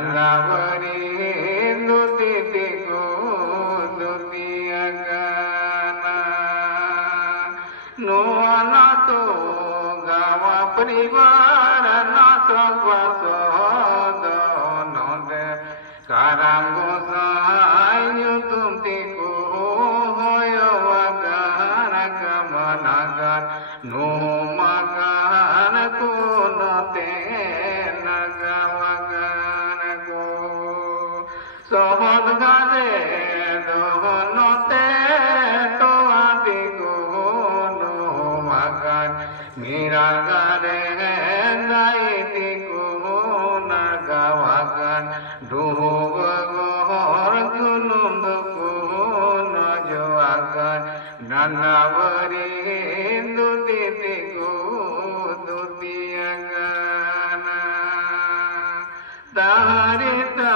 Dangaveri duti tiku duti agana nuana to gawa parivara nato vasodo node karango sayu tum tiku hoyo agana kamanagan numagan kunote Sohod gane dohonote to adigo no magan miragane naitigo nagawagan duhogor gunundugo no joagan nanavari duditigo dutiagana darita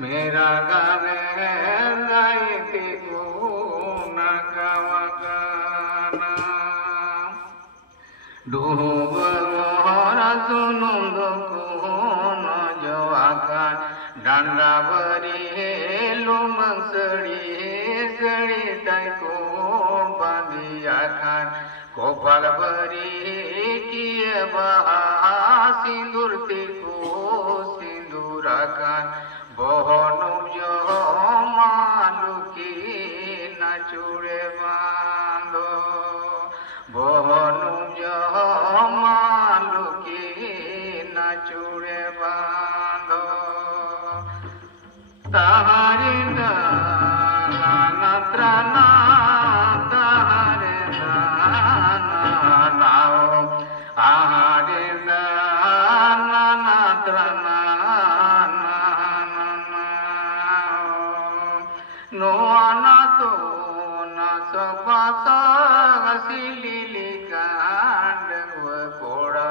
Mera gane gaiti guna kawagana Duhugora sunundu kuno joakan Dandavari lumang seri seri taiko bandiakan Kopal bari kiye baha sindur tiku sindurakan Bohonum jo maluki na chure bando Bohonum jo maluki na chure bando Taharinda nanatrana taharinda nanao Aharinda nanatrana No anato na sabasa silili kandwa koda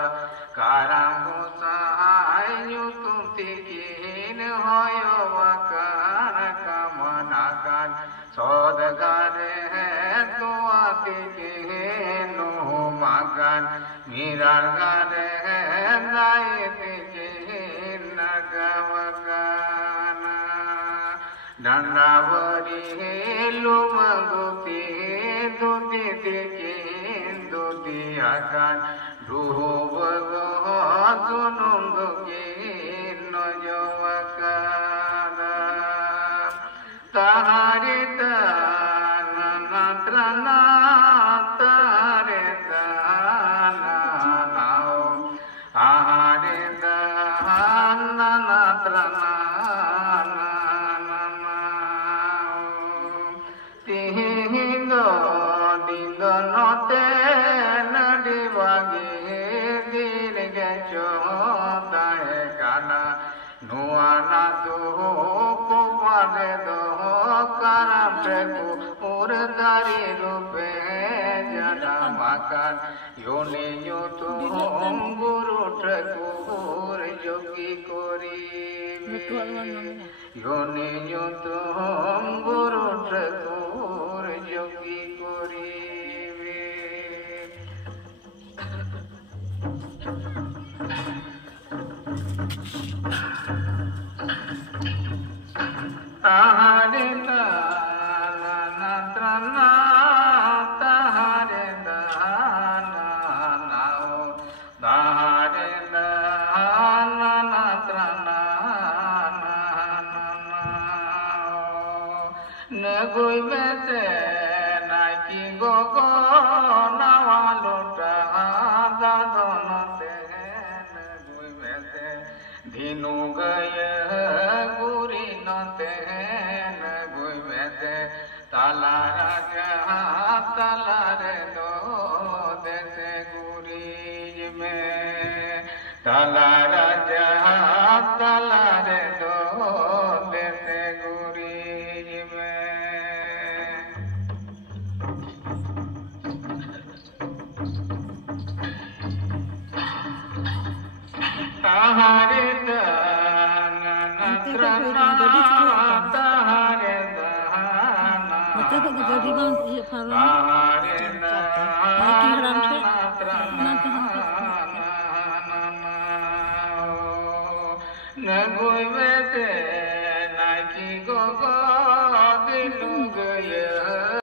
karango sahayu tumtikin hoyo wakana kamanakan sodagare to atikin no magan miragare naitikin nagawagana Dandavari lumaguti duti tikin duti akan duhubago sunundukin no jawakana taharita nanatrana taharita nanao aharita nanatrana Note nadi wagi dirge chota ekana nuana tu kumade do karam preku urdari rupe jana makan yoni yutu guru trekur yogi kori yoni yutu guru trekur yogi kori Taharita nanatrana taharita nanao taharita nanatrana nanao Negui bese naiki gogo nawaluta dadonote Negui bese dhinu gaya guri note Tala raja tala তালারে দোলেতে ঘুরিবে তাহারে দানা তাহারে দানা